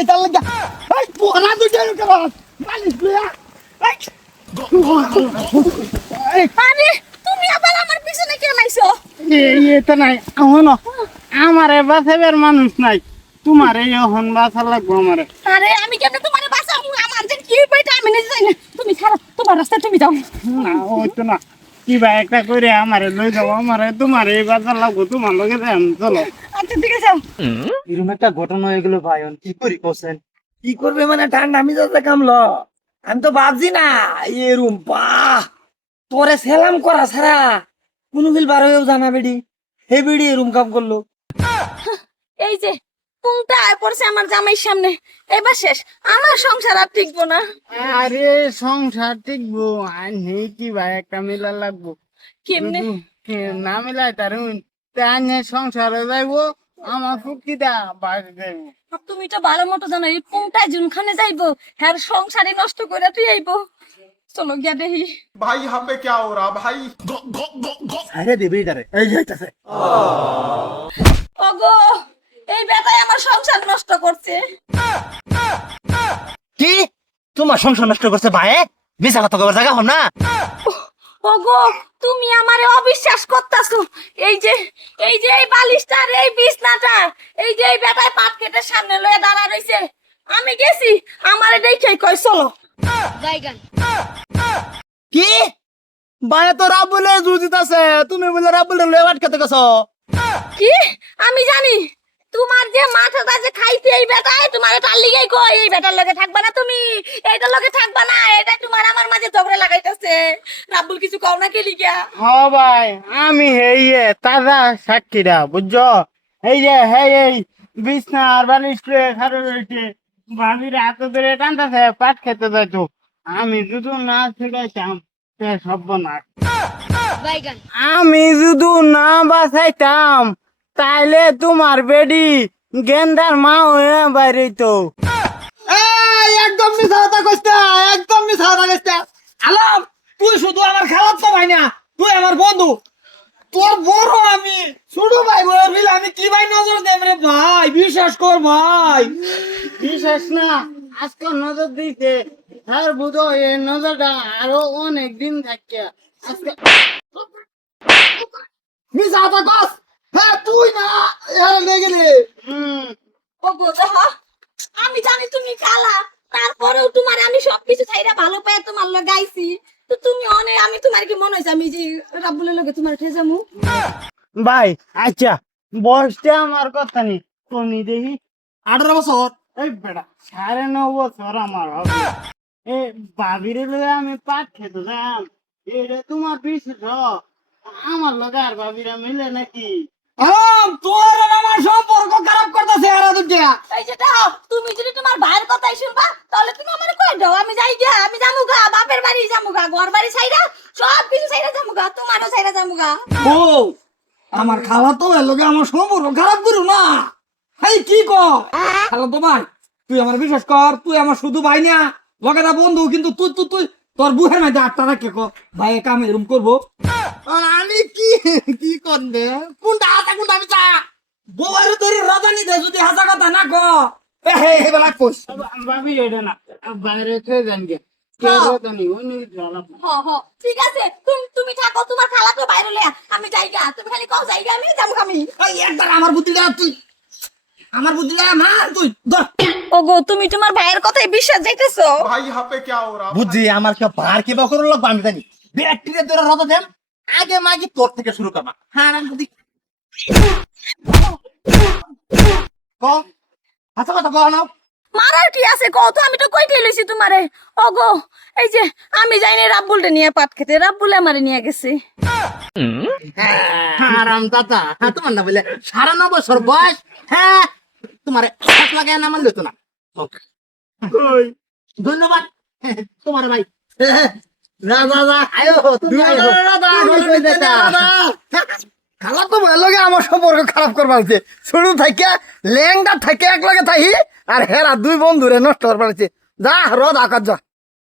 এই তার লাগা এই পোলা দুইটা কেন মালিশ লইয়া এই আরে তুমি আবার আমার পিছনে কেন আইছো? এটা নাই হনো আমারে বাঁচাবার মানুষ নাই তোমারে এখন বাঁচা লাগবো আমারে আরে আমি কেন তোমারে বাঁচাবো? আমার যে কি হইবে আমি নিজে জানি না। তুমি ছাড়ো, তোমার রাস্তায় তুমি যাও। না হইতো না কিবা একটা করে আমারে লই যাও আমারে তোমারে বাঁচা লাগবো তোমার লগে যাম চলো আচ্ছা ঠিক আছে। এরকম একটা ঘটনা হয়ে গেল ভাই, এখন কি করি কোসেন? কি করবে মানে ঠান্ডা মিজাজে কামলো। আমি তো ভাবছি না এরম বাহ তোরে সেলাম করা ছাড়া কোনো গিল বার হয়েও জানা বেডি হে বেডি এরম কাম করলো। এই যে পুংটা আয় পড়ছে আমার জামাইয়ের সামনে, এবার শেষ, আমার সংসার আর টিকবো না। আরে সংসার টিকবো আর নেই কি ভাই একটা মিলা লাগবো কেমনে? না মিলাই তার সংসারে যাইবো আমার ফুকিটা বাড়ি যাইবো আর তুমি তো ভালো মতো জানো এই পুংটা জুনখানে যাইবো, হ্যার সংসারই নষ্ট করে তুই আইবো। চলো গিয়া দেখি। भाई यहाँ पे क्या हो रहा भाई। আরে দেবে এটারে, এই যাইতাছে ওগো, এই বেটাই আমার সংসার নষ্ট করছে। কি তোমার সংসার নষ্ট করছে ভাই? মিছা কথা কবার জায়গা হম না। ওগো, তুমি আমারে অবিশ্বাস করতাছো। এই যে এই বালিশটার এই বিছনাটা, এই যে এই বেটায় পাট কেটে সামনে লয়ে দাঁড়া রইছে, আমি গেছি আমারে দেখে কই চলো জায়গা। কি ভাই তো রাবুলে জুজিত আছে, তুমি বলে রাবুলে লেওয়াট খেতে গেছো? কি আমি জানি তোমার যে মাথাটা যে খাইতে এই বেটায় তোমার তার লিগেই কই এই বেটার লগে থাকবা না, তুমি এইটার লগে থাকবা না, এটা তোমার আমার মাঝে ঝগড়া লাগাইতেছে। রাব্বুল কিছু কও না কে লিগা? হ ভাই আমি এই তাজা সাক্ষীরা বুঝছো এই যে এই বিছনা আর বালিশ খারো রয়েছে ভাবির হাতে ধরে টানতেছে পাট খেতে যাইতো আমি যদি না শিখাইতাম সব না আমি যদি না বাঁচাইতাম তাইলে তোমার বেডি গেন্দার মা হয়ে বাইরে তো এই একদম মিছা কথা কইছ না, একদম মিছা কথা কইছ না। আলাম তুই শুধু আমার খালাত তো ভাই না, তুই আমার বন্ধু, তোর বড় আমি ছোট ভাই বলে মিলে আমি কি ভাই নজর দেব রে ভাই, বিশ্বাস কর ভাই। বিশেষ না আজকে নজর দিতে আর বুঝো এই নজরটা আরো অনেক দিন থাকে আজকে মিছা কথা কস, হ্যাঁ তুই না এ গেলে হম ওগো দেখো, আমি জানি তুমি খালা, তারপরেও তোমার আমি সবকিছু ছাইরা ভালো পায় তোমার লগে আইছি, তো তুমি অনেক আমি তোমার কি মনে হইছে আমি যে রাব্বুলের লগে তোমার উঠে যামু? ভাই আচ্ছা বয়সটা আমার কথা নেই তুমি দেখি 18 বছর। এই বেটা 9.5 বছর আমার হবে এ ভাবিরে লগে আমি পাট খেতে যাম এটা তোমার বিশ্বাস আমার লগে আর ভাবিরা মিলে নাকি আলাম তোর আর আমার সম্পর্ক খারাপ করতেছে এরা দুটিয়া। এই যে দাও, তুমি যদি তোমার ভাইয়ের কথাই শুনবা তাহলে তুমি আমারে কই দাও, আমি যাই গা, আমি যামু গা, বাপের বাড়ি যামু গা, ঘর বাড়ি ছাইরা সব কিছু ছাইরা যামু গা, তোমারও ছাইরা যামু গা। ও আমার খালা তো এর লগে আমার সম্পর্ক খারাপ করু না। এই কি কর খালা তো ভাই, তুই আমার বিশ্বাস কর, তুই আমার শুধু ভাই না লগে না বন্ধু, কিন্তু তুই তুই তুই তোর বুহের মধ্যে আটটা রাখে কো ভাই কাম এরকম করবো। আমি কি কি করবে কোনটা হাসা কোনটা আমি চা বউয়ের তোর রাজানি দে যদি হাসা কথা না ক এই বেলা কোস। ভাবি এটা না বাইরে থেকে যান গে জানি উনি হ হ ঠিক আছে, তুমি থাকো, তোমার খালা তো বাইরে লয়া, আমি যাই গা, তুমি খালি কও যাই গা, আমি যামু আমি। এই একবার আমার বুদ্ধি দে তুই, আমার বুদ্ধি দে মা তুই ধর। ওগো, তুমি তোমার ভাইয়ের কথাই বিশ্বাস যাইতেছো? भाई यहाँ पे क्या हो रहा। বুঝছি আমার কে বার কি বকর লাগবে আমি জানি। ব্যাকটেরিয়া ধরে রদ দেন আগে মাগি তোর থেকে শুরু করবা। হ্যাঁ আমি বুদ্ধি কো হাসা কথা কও না। মারার কি আছে কও তো, আমি তো কইতেই লইছি তোমারে। ওগো, এই যে আমি যাইনি রাব্বুলটা নিয়ে পাট খেতে, রাব্বুলে আমারে নিয়ে গেছে। আরাম দাদা, হ্যাঁ তোমার না বলে 9.5 বছর বয়স, হ্যাঁ তোমার হাত লাগায় না মানলে তো না। ধন্যবাদ তোমার ভাই। আয়ো তুমি আয়ো। খালা তো ভাই লগে আমার সম্পর্ক খারাপ করবা হইছে, শুরু থেকে ল্যাংটা থেকে এক লগে থাকি আর হেরা দুই বন্ধুরে নষ্ট করবা হইছে। যা রদ আকাশ যা।